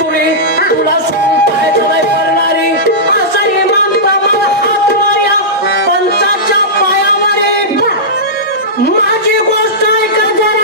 तुरी तुला पाहायचं नाही करणारी असंही मानता मला हात मार्या पंचाच्या पायावरी माझी गोष्ट ऐका जरा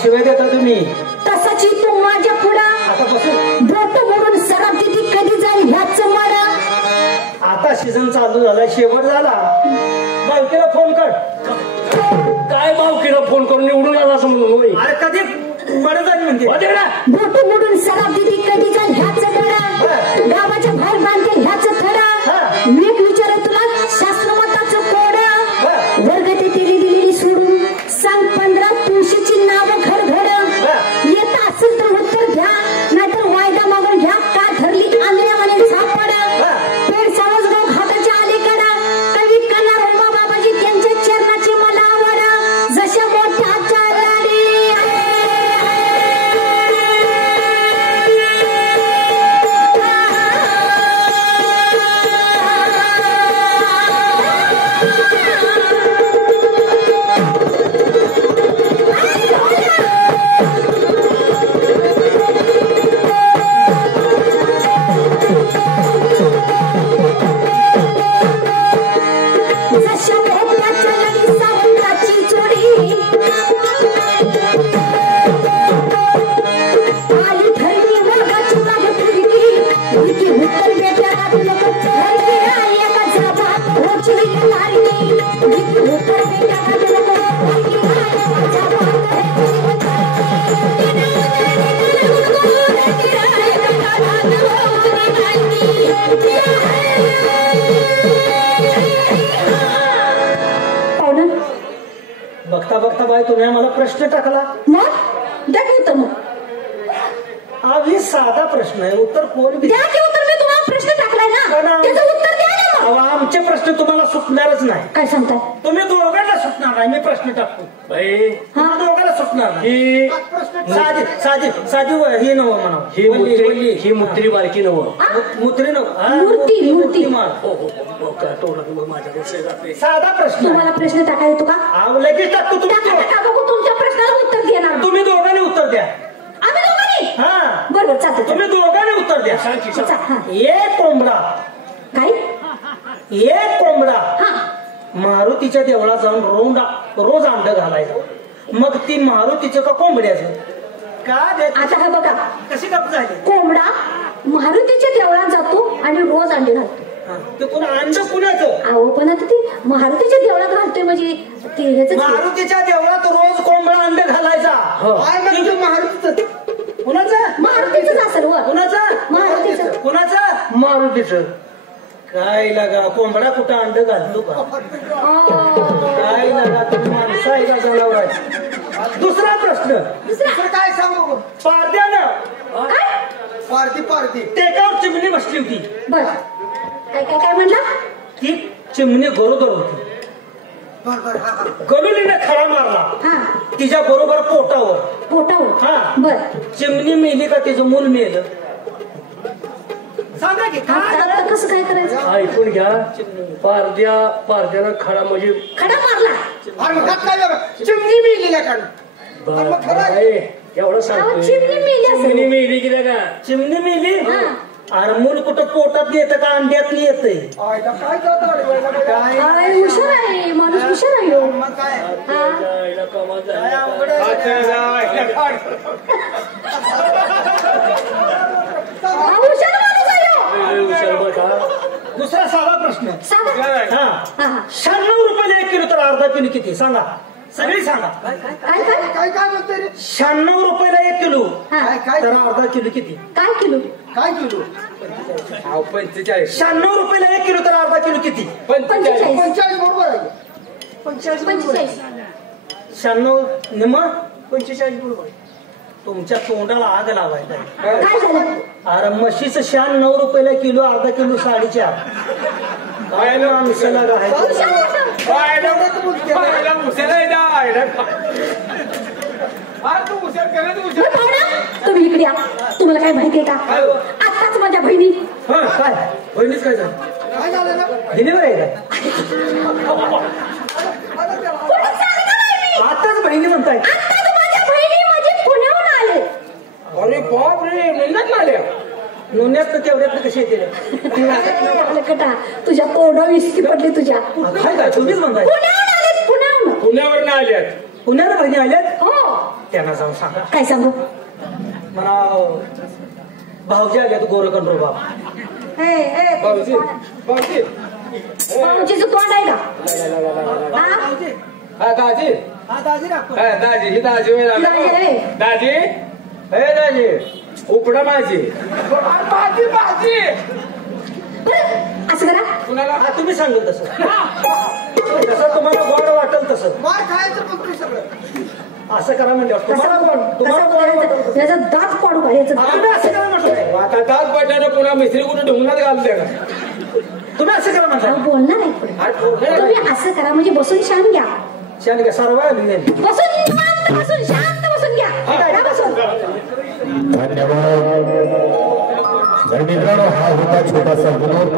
शिवाय देता तुम्ही तसाची तू माझ्या पुढं बोट मोडून सरप तिथे कधी जाईल ह्याच मारा आता सीझन चालू झाला शेवट झाला बावकीला फोन कर काय बावकीला फोन करून निवडून आला असं म्हणून अरे कधी मर जाईल म्हणजे बोट मोडून सरप तिथे कधी जाईल ह्याच मारा गावाच्या बाहेर बांधेल ह्याच खरा मी विचारत तुला शास्त्रमताचं कोड वर्ग ते तेरी दिलेली सोडून सांग 15 तुळशीची नावं घर घर येत असेल तर उत्तर घ्या नाहीतर वायदा मागून घ्या काय ठरली आंधळ्यामध्ये झापडा पेड सावजगाव घाटाच्या अलीकडा कवी कला रोमा बाबाजी त्यांच्या चरणाची मला आवडा जशा मोठ्या आचार्याने बघता बघता बाई तुम्ही मला प्रश्न टाकला हा साधा प्रश्न आहे उत्तर कोण द्या की उत्तर मी तुम्हाला प्रश्न टाकलाय ना त्याचं उत्तर द्या ना आमचे प्रश्न तुम्हाला सुटणारच नाही काय सांगताय तुम्ही दोघांना सुटणार नाही मी प्रश्न टाकतो बाई दोघांना सुटणार नाही साधी साधी साधी ही नव म्हणा ही मुत्री बारकी नव मुत्री नव मूर्ती मूर्ती साधा प्रश्न तुम्हाला प्रश्न टाका येतो का लगेच टाकतो बघू तुमच्या प्रश्नाला उत्तर देणार तुम्ही दोघांनी उत्तर द्या आम्ही दोघांनी हा बरोबर चालतं तुम्ही दोघांनी उत्तर द्या एक कोंबडा काय एक कोंबडा मारुतीच्या देवळात जाऊन रोज अंड घालायचं मग ती मारुतीचं का कोंबड्याचं का आता हा बघा कशी गप झाली कोंबडा मारुतीच्या देवळात जातो आणि रोज अंडे घालतो ते पुन्हा अंड कुणाचं अहो पण आता ते मारुतीच्या देवळात घालतोय म्हणजे ते मारुतीच्या देवळात रोज कोंबडा अंड घालायचा कुणाचं मारुतीच असेल कुणाचं मारुतीचं कुणाचं मारुतीचं काय लागा कोंबडा कुठं अंड घालतो का काय लागा तुम्ही माणसं आहे का जनावर आहे दुसरा प्रश्न काय सांगू पारद्यानं पारती टेकावर चिमणी बसली होती बर काय काय काय म्हणला ती चिमणी गरोदर होती गलुलीने खडा मारला तिच्या बरोबर पोटावर हा बर चिमणी मेली का तिचं मूल मेलं सांगा की कसं काय करायचं ऐकून घ्या पारद्याला खडा म्हणजे खडा मारला चिमणी मेली ना कारण एवढं अहो, सांगतोय चिमणी मेली असेल. चिमणी मेली गेल्या का चिमणी मेली हा. अरे मूल कुठं पोटात येतं का अंड्यात येतंय आयला काय जातं काय अरे, हुशार आहे माणूस, हुशार आहे हो. मग काय हा. जायला कमाल काय झाली. अवघड आहे. हा, हुशार माणूस आहे हो. लय हुशार बघा. दुसरा साधा प्रश्न सांगा. हा हा. 96 रुपयाला 1 किलो तर अर्धा किलो किती सांगा सगळी सांगा काय काय काय काय म्हणते रे 96 रुपयाला 1 किलो हा. काय काय तर अर्धा किलो किती काय किलो काय किलो 96 रुपयाला 1 किलो तर अर्धा किलो किती 45 45 बरोबर आहे 45 बरोबर आहे. 45 96 निम 45 बरोबर आहे. तुमच्या तोंडाला आग लावायला काय झालं अरे म्हशीचं 96 रुपयाला किलो अर्धा किलो 4.5 काय माणसाला राहायचं हुशार आहे तो. एवढं बोलते बरं, पाहुणा, तुम्ही इकडे या. तुम्हाला काय माहितीये का आताच माझ्या बहिणी हा काय बहिणीच काय झालं काय झालं ना डिलिव्हरी आहे काय कोणी सांगितलं नाही मी. आताच बहिणी म्हणताय आताच माझ्या बहिणी माझे पुण्याहून आले. अरे बाप रे नोंदण्यात आल्या नोंदण्यात तेवढ्यात कशी येते कटा तुझ्या तोंडावर विस्की पडली तुझ्या. काय काय तुम्हीच म्हणताय पुण्याहून आले पुण्याहून. पुण्यावर आल्यात पुण्याला बहिणी आल्यात हो. त्यांना जाऊन सांगा काय सांगू मला भाऊजी आल्यात गोरखंड्रो बाबा भाऊजीचं तोंड आहे का हा? हा दाजी हा दाजी राखतो दाजी ही दाजी दाजी रे. दाजी हे दाजी उपडा माझी भाजी भाजी बरं, असं करा कुणाला हा तुम्ही सांगेल तसं जसं तुम्हाला गोड वाटेल तसं मार खायचं पण तू सगळं असं करा म्हणजे तुम्हाला गोड वाटेल त्याचा दात पाडू का याचं दात? तुम्ही असं करा म्हटलं आता दात पडल्यानं पुन्हा मिस्त्री कुठे ढोंगणात घालते का तुम्ही असं करा अहो, म्हटलं बोलणार आहे पुढे. तुम्ही असं करा म्हणजे बसून शांत घ्या. शान का सर्व बसून निवांत बसून शांत बसून घ्या. घ्या बसून. धन्यवाद. तर मित्रांनो हा होता छोटासा विनोद.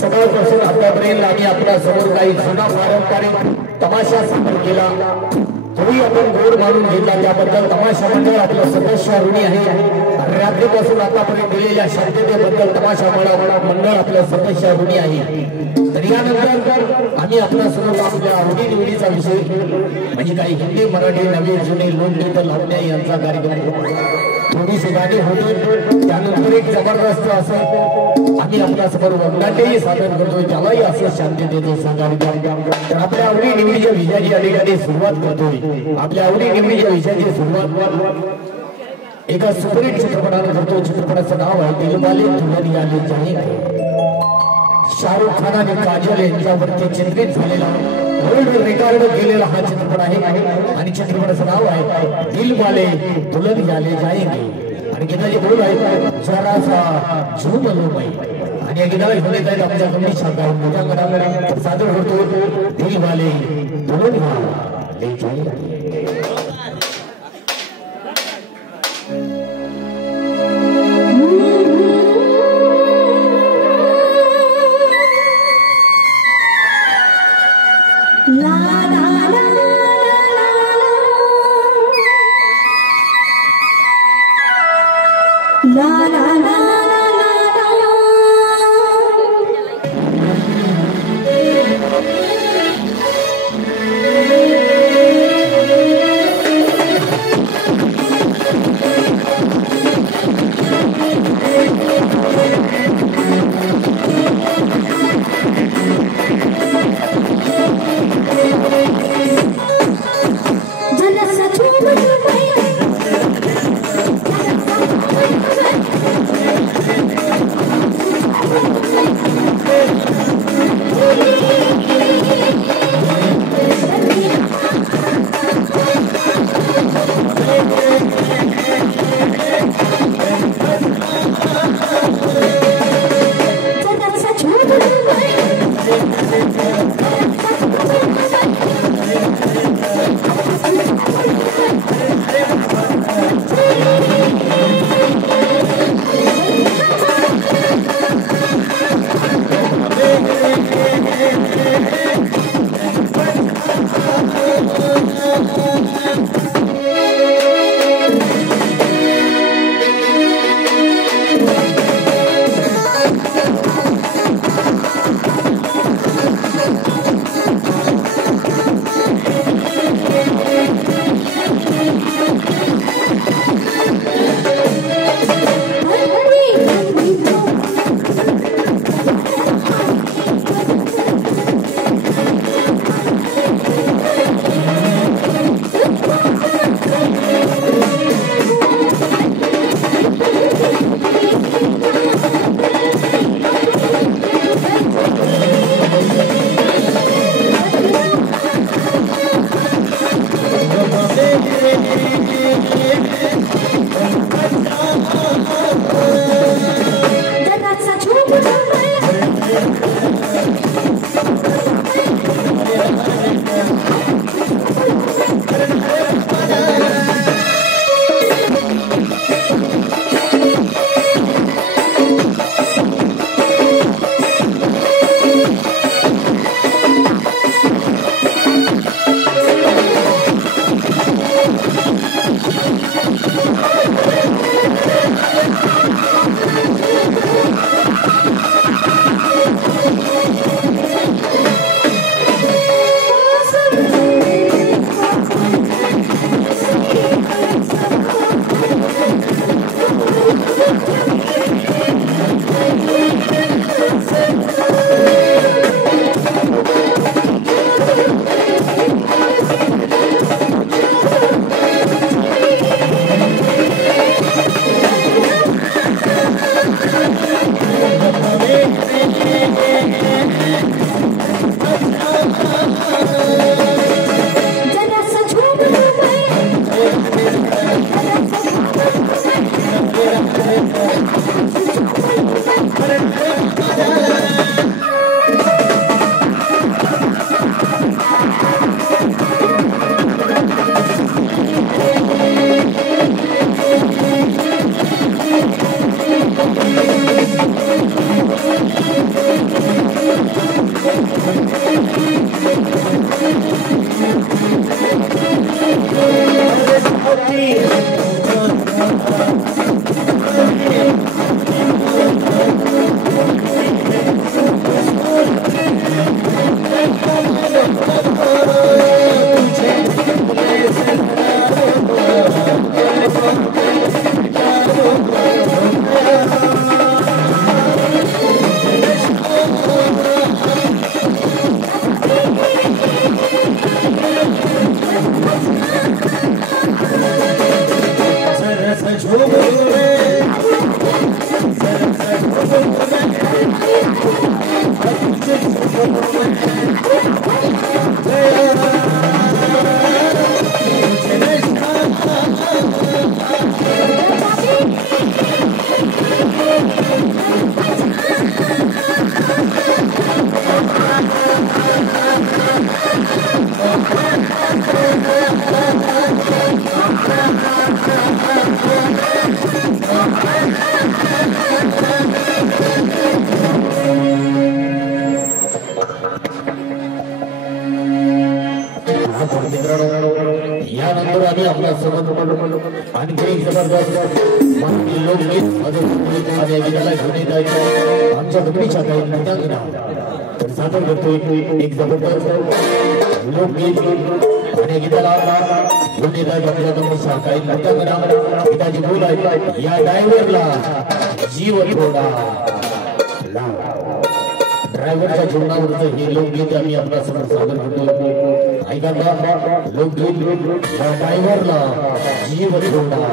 सकाळपासून आतापर्यंत आम्ही आपल्या समोर काही जुना पारंपरिक तमाशा सादर केला. तोही आपण गोड मानून घेतला त्याबद्दल तमाशा मंडळ आपलं सदस्य ऋणी आहे. रात्रीपासून आतापर्यंत दिलेल्या शांततेबद्दल तमाशा मंडळ आपलं सदस्य ऋणी आहे. तर यानंतर आम्ही आपल्या समोर आपल्या आवडीनिवडीचा विषय म्हणजे काही हिंदी मराठी नवे जुने लोकगीत लावण्या यांचा कार्यक्रम थोडीशी गाणी होती. त्यानंतर एक जबरदस्त असं आम्ही आपल्या समोर वंदाटेही सादर करतोय त्यालाही असं शांततेचं कार्यक्रम. तर आपल्या आवडी निवडीच्या विषयाची या ठिकाणी सुरुवात करतोय. आपल्या आवडी निवडीच्या विषयाची सुरुवात एका सुपरहिट चित्रपटानं करतो. चित्रपटाचं नाव आहे दिलवाले दुल्हनिया ले जाएंगे. शाहरुख खान आणि काजल यांच्यावरती चित्रित झालेला वर्ल्ड रेकॉर्ड केलेला हा चित्रपट आहे आणि चित्रपटाचं नाव आहे दिलवाले दुल्हनिया ले जाएंगे. आणि गीताची बोल आहे जरासा झूम लो बाई. आणि या गीताला घेऊन येत आहेत आमच्या कमी शाखा मोठ्या गणाकडे सादर करतो दिलवाले दुल्हनिया ले जाएंगे. जरा यानंतर आम्ही आपला समोर आणखी जबरदस्त मराठी लोकगीत आमच्या गडीच्या काही नृत्यांगना तर सादर करतोय एक जबरदस्त लोकगीत आणि गीताला काही नृत्यांगना गीताची बोल आहे या ड्रायव्हरला जीव थोडा ड्रायव्हरच्या जीवनावरचं हे लोकगीत आम्ही आपल्या समोर सादर करतो ऐका लोकगीत या ड्रायव्हरला जीव थोडा